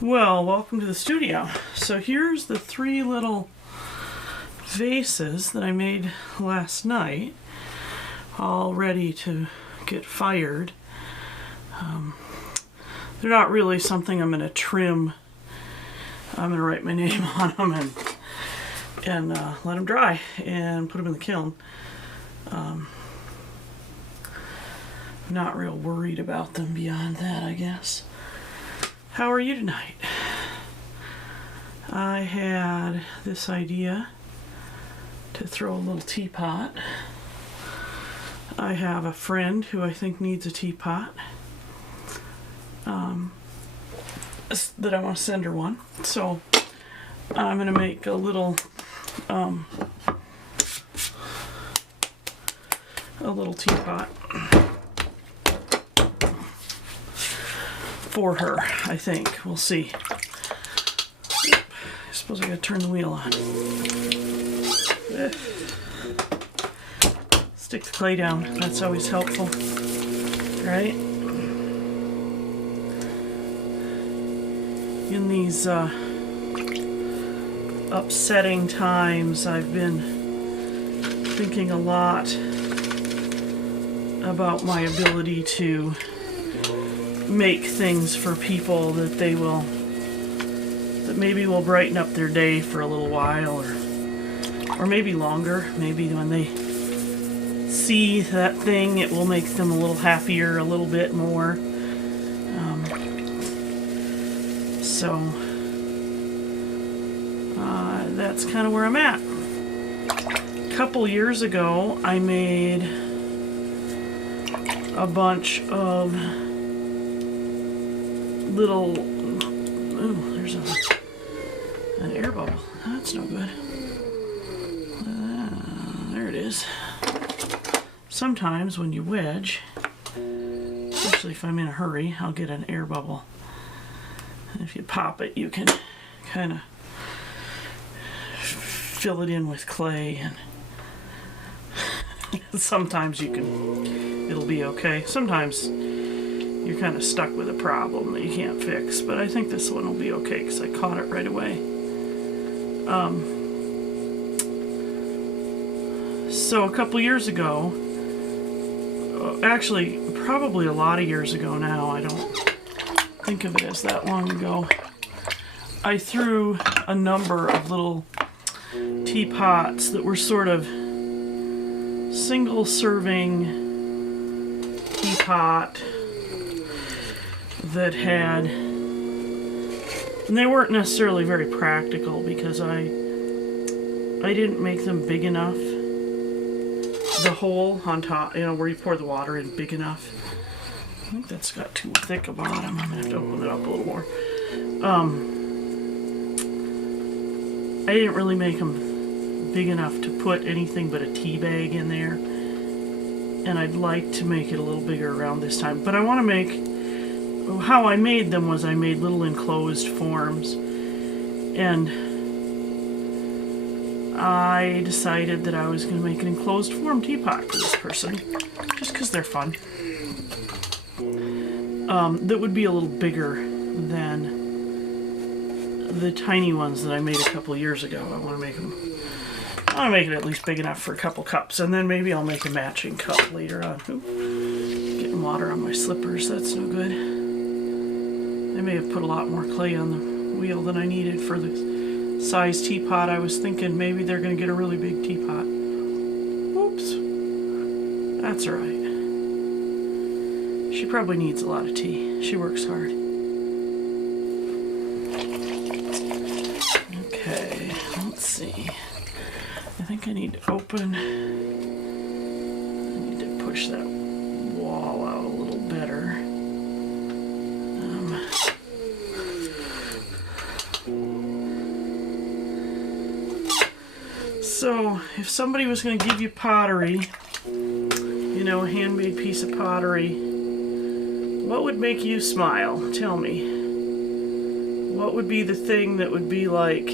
Well, welcome to the studio. So here's the three little vases that I made last night, all ready to get fired. They're not really something I'm going to trim. I'm going to write my name on them and let them dry and put them in the kiln. Not real worried about them beyond that, I guess. How are you tonight? I had this idea to throw a little teapot. I have a friend who I think needs a teapot. That I want to send her one. So I'm going to make a little teapot for her, I think. We'll see. I suppose I gotta turn the wheel on. Stick the clay down. That's always helpful, right? In these upsetting times, I've been thinking a lot about my ability to make things for people that maybe will brighten up their day for a little while, or maybe longer. Maybe when they see that thing, it will make them a little happier, a little bit more. So that's kind of where I'm at. A couple years ago, I made a bunch of little, ooh, there's an air bubble. That's no good. There it is. Sometimes when you wedge, especially if I'm in a hurry, I'll get an air bubble. And if you pop it, you can kind of fill it in with clay, and sometimes it'll be okay. Sometimes you're kind of stuck with a problem that you can't fix, but I think this one will be okay because I caught it right away. So a couple years ago, actually probably a lot of years ago now, I don't think of it as that long ago, I threw a number of little teapots that were sort of single serving teapot that had, and they weren't necessarily very practical because I didn't make them big enough. The hole on top, where you pour the water in, big enough. I think that's got too thick a bottom. I'm gonna have to open it up a little more. I didn't really make them big enough to put anything but a tea bag in there, and I'd like to make it a little bigger around this time. But I want to make, how I made them was I made little enclosed forms, and I decided that I was going to make an enclosed form teapot for this person, just because they're fun. That would be a little bigger than the tiny ones that I made a couple years ago. I want to make it at least big enough for a couple cups, and then maybe I'll make a matching cup later on. Ooh, getting water on my slippers, that's no good. I may have put a lot more clay on the wheel than I needed for the size teapot. I was thinking maybe they're going to get a really big teapot. Oops. That's alright. She probably needs a lot of tea. She works hard. Okay, let's see. I think I need to push that wall out a little better. So, if somebody was going to give you pottery, a handmade piece of pottery, what would make you smile? Tell me. What would be the thing that would be like,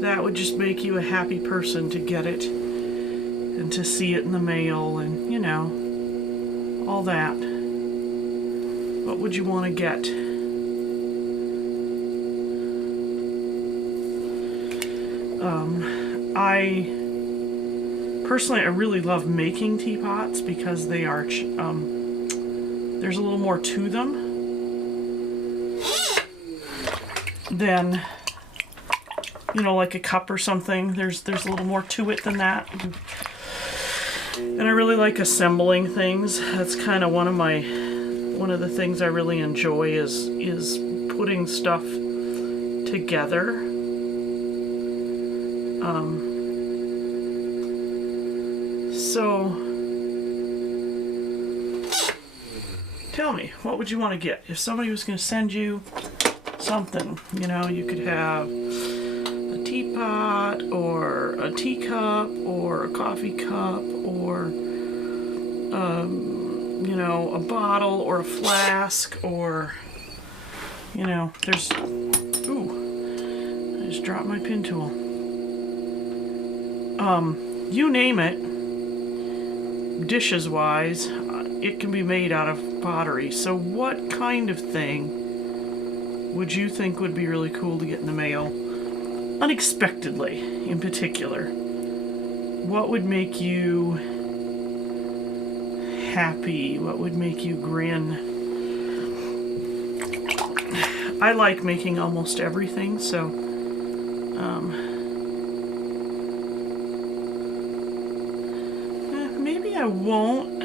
that would just make you a happy person to get it and to see it in the mail and, all that. What would you want to get? Personally, I really love making teapots because they are, there's a little more to them than, you know, like a cup or something. There's a little more to it than that. And I really like assembling things. That's kind of one of the things I really enjoy is putting stuff together. So tell me, what would you want to get? If somebody was going to send you something, you know, you could have a teapot or a teacup or a coffee cup or you know, a bottle or a flask, or, you know, there's, ooh, I just dropped my pin tool. You name it, dishes wise, it can be made out of pottery. So what kind of thing would you think would be really cool to get in the mail? Unexpectedly, in particular. What would make you happy? What would make you grin? I like making almost everything, so maybe I won't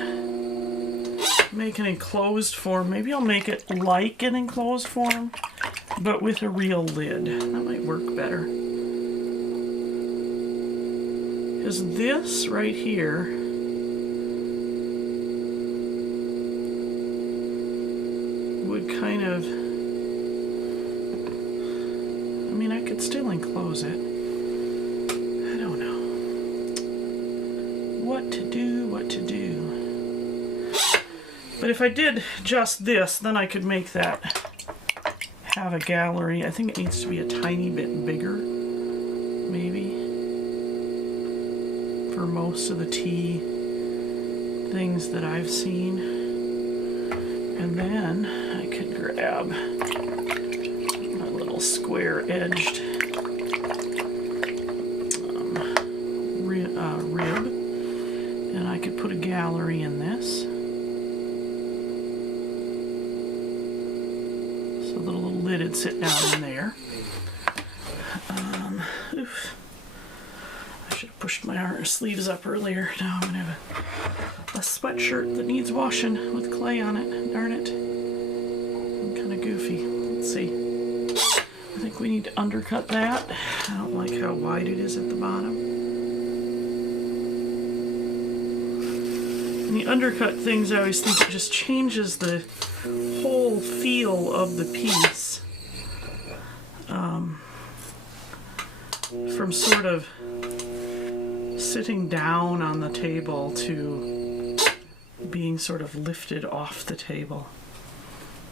make an enclosed form. Maybe I'll make it like an enclosed form, but with a real lid. That might work better. Because this right here would kind of, I mean, I could still enclose it. I don't know what to do, what to do. But if I did just this, then I could make that have a gallery. I think it needs to be a tiny bit bigger, maybe, for most of the tea things that I've seen. And then I could grab my little square-edged rib, and I could put a gallery in this. So the little lid would sit down in there. Oof. I should have pushed my sleeves up earlier. Now I'm going to have a sweatshirt that needs washing with clay on it. Darn it. I'm kind of goofy. Let's see. I think we need to undercut that. I don't like how wide it is at the bottom. And the undercut things, I always think it just changes the whole feel of the piece. From sort of sitting down on the table to being sort of lifted off the table.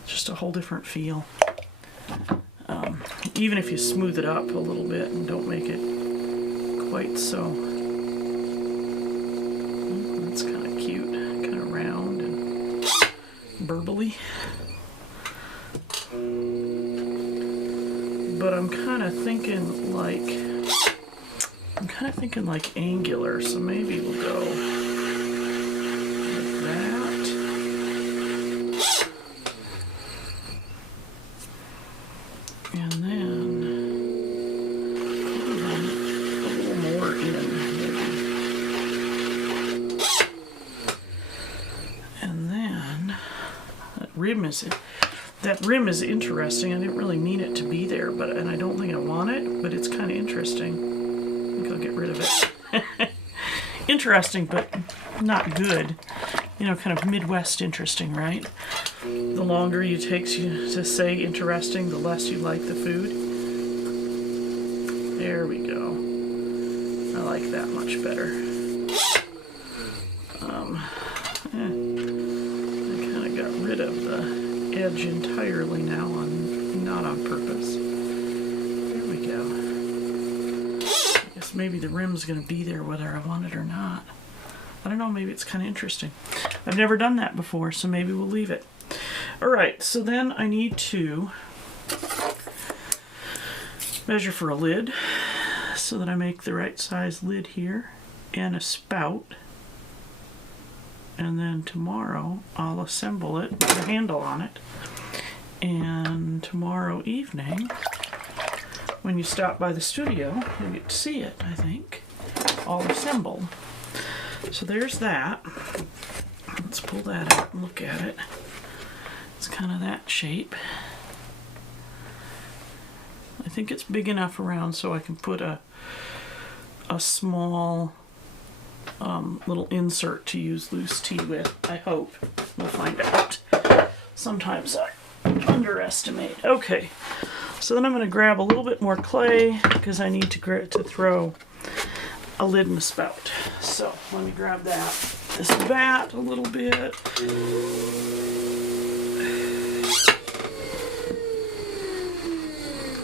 Just a whole different feel. Even if you smooth it up a little bit and don't make it quite so. That's kind of cute, kind of round and burbly. But I'm kind of thinking like angular, so maybe we'll go like that. And then put a little more in, maybe. And then that rim is interesting. I didn't really mean it to be there, and I don't think I want it, but it's kind of interesting. I think I'll get rid of it. Interesting, but not good. You know, kind of Midwest interesting, right? The longer it takes you to say interesting, the less you like the food. There we go. I like that much better. I kind of got rid of the edge entirely now, not on purpose. There we go. I guess maybe the rim's going to be there whether I want it or not. I don't know, maybe it's kind of interesting. I've never done that before, so maybe we'll leave it. Alright, so then I need to measure for a lid so that I make the right size lid here and a spout. And then tomorrow I'll assemble it with a handle on it. And tomorrow evening, when you stop by the studio, you'll get to see it, I think, all assembled. So there's that. Let's pull that out and look at it. It's kind of that shape. I think it's big enough around so I can put a small little insert to use loose tea with, I hope. We'll find out. Sometimes I underestimate. Okay, so then I'm going to grab a little bit more clay because I need to throw a lid and a spout. So let me grab this vat a little bit.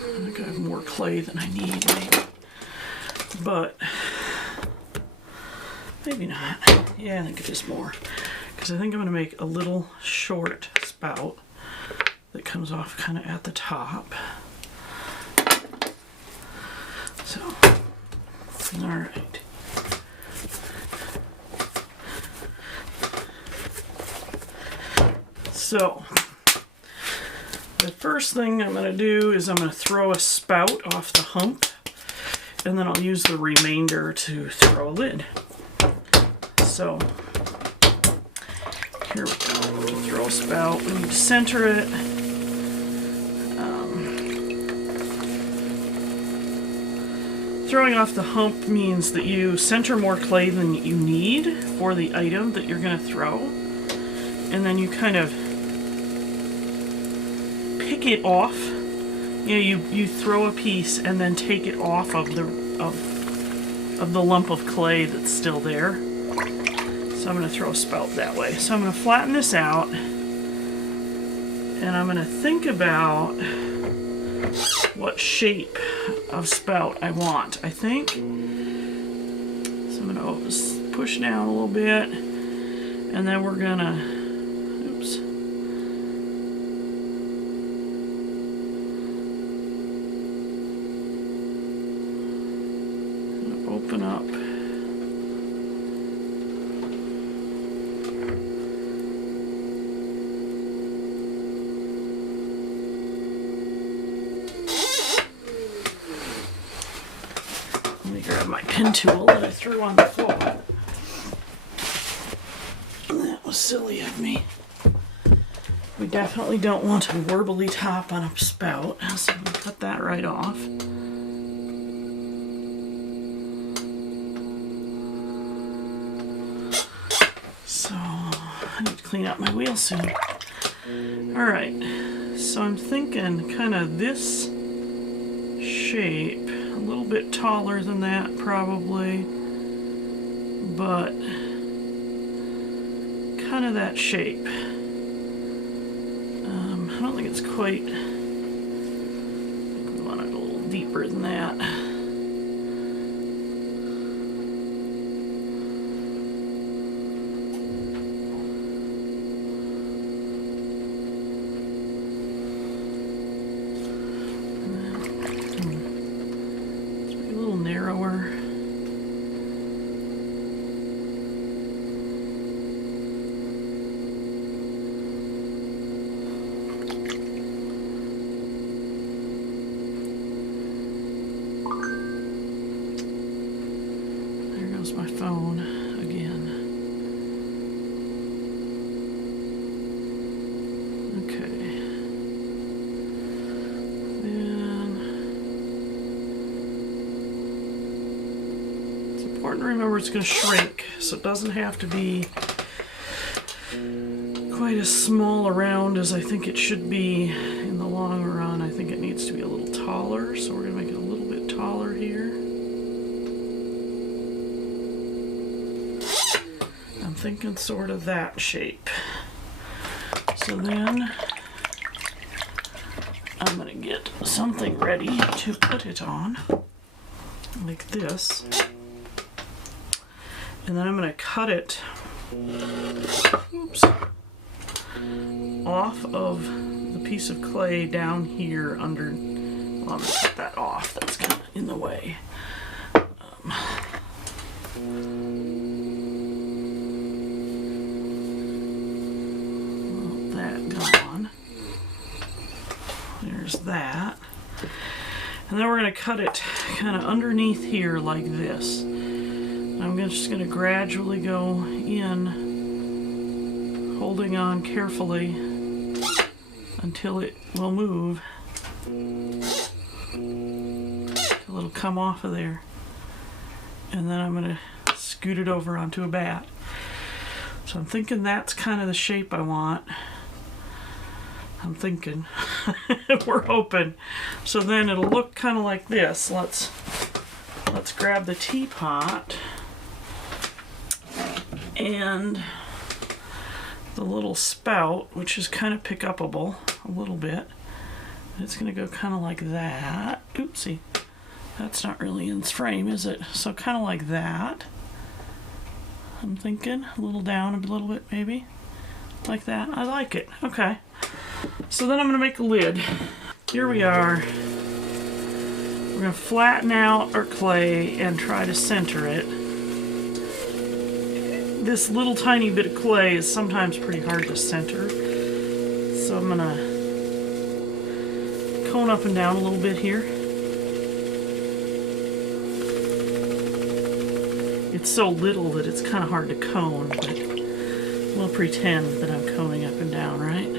I think I have more clay than I need, maybe. But maybe not. Yeah, I think it is more. Because I think I'm going to make a little short spout that comes off kind of at the top. So, alright. So, the first thing I'm going to do is I'm going to throw a spout off the hump, and then I'll use the remainder to throw a lid. So, here we go. To throw a spout, we need to center it. Throwing off the hump means that you center more clay than you need for the item that you're going to throw. And then you kind of pick it off. You know, you throw a piece and then take it off of the lump of clay that's still there. So I'm going to throw a spout that way. So I'm going to flatten this out, and I'm going to think about what shape of spout I want, I think. So I'm going to push down a little bit, and then we're going to, oops. Open up. Let me grab my pen tool that I threw on the floor. That was silly of me. We definitely don't want a warbly top on a spout, so I'm going to cut that right off. So, I need to clean up my wheel soon. Alright, so I'm thinking kind of this shape, a little bit taller than that probably, but kind of that shape. I don't think it's quite, I think we want it a little deeper than that. Narrower. There goes my phone again. Okay. Important to remember it's going to shrink, so it doesn't have to be quite as small around as I think it should be in the long run. I think it needs to be a little taller, so we're going to make it a little bit taller here. I'm thinking sort of that shape. So then I'm going to get something ready to put it on, like this. And then I'm going to cut it, oops, off of the piece of clay down here under. Well, I'm going to cut that off. That's kind of in the way. That gone. There's that. And then we're going to cut it kind of underneath here like this. I'm just going to gradually go in, holding on carefully until it will move. Until it'll come off of there. And then I'm going to scoot it over onto a bat. So I'm thinking that's kind of the shape I want. I'm thinking. We're hoping. So then it'll look kind of like this. Let's grab the teapot and the little spout, which is kind of pick upable a little bit. It's going to go kind of like that. Oopsie. That's not really in frame, is it? So kind of like that. I'm thinking a little down a little bit, maybe. Like that. I like it. Okay. So then I'm going to make a lid. Here we are. We're going to flatten out our clay and try to center it. This little tiny bit of clay is sometimes pretty hard to center. So I'm going to cone up and down a little bit here. It's so little that it's kind of hard to cone, but we'll pretend that I'm coning up and down, right?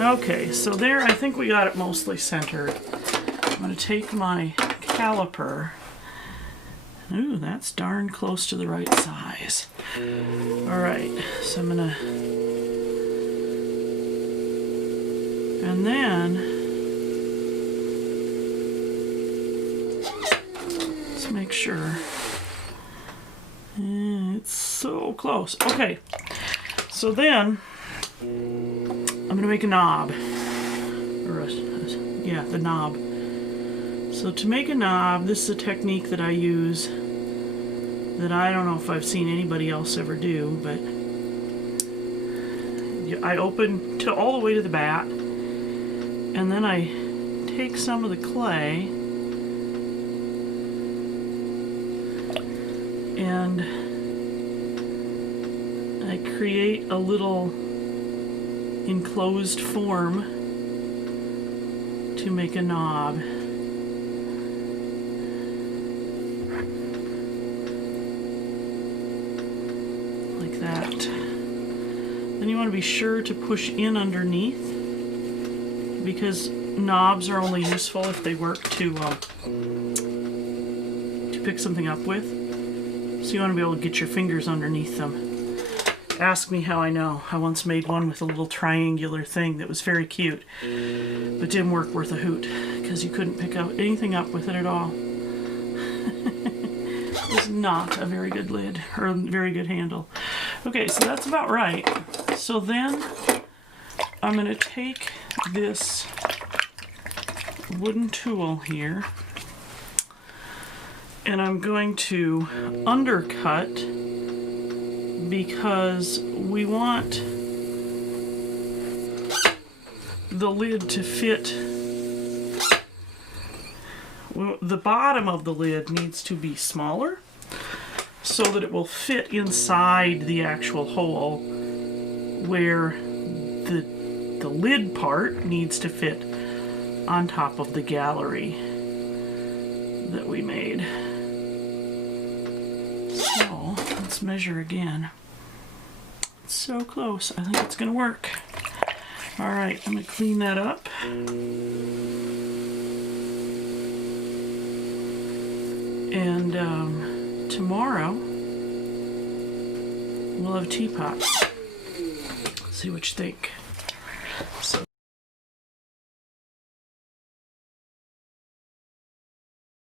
Okay, so there, I think we got it mostly centered. I'm going to take my caliper. Ooh, that's darn close to the right size. Alright, so I'm going to... And then... Let's make sure. It's so close. Okay, so then... I'm going to make a knob. Yeah, the knob. So to make a knob, this is a technique that I use that I don't know if I've seen anybody else ever do, but I open to all the way to the bat, and then I take some of the clay and I create a little enclosed form to make a knob. Like that. Then you want to be sure to push in underneath, because knobs are only useful if they work to pick something up with. So you want to be able to get your fingers underneath them. Ask me how I know. I once made one with a little triangular thing that was very cute, but didn't work worth a hoot because you couldn't pick up anything up with it at all. It was not a very good lid or a very good handle. Okay, so that's about right. So then I'm going to take this wooden tool here and I'm going to undercut, because we want the lid to fit. The bottom of the lid needs to be smaller so that it will fit inside the actual hole, where the lid part needs to fit on top of the gallery that we made. So let's measure again. So close. I think it's going to work. All right, I'm going to clean that up. And tomorrow we'll have Teapot. See what you think. So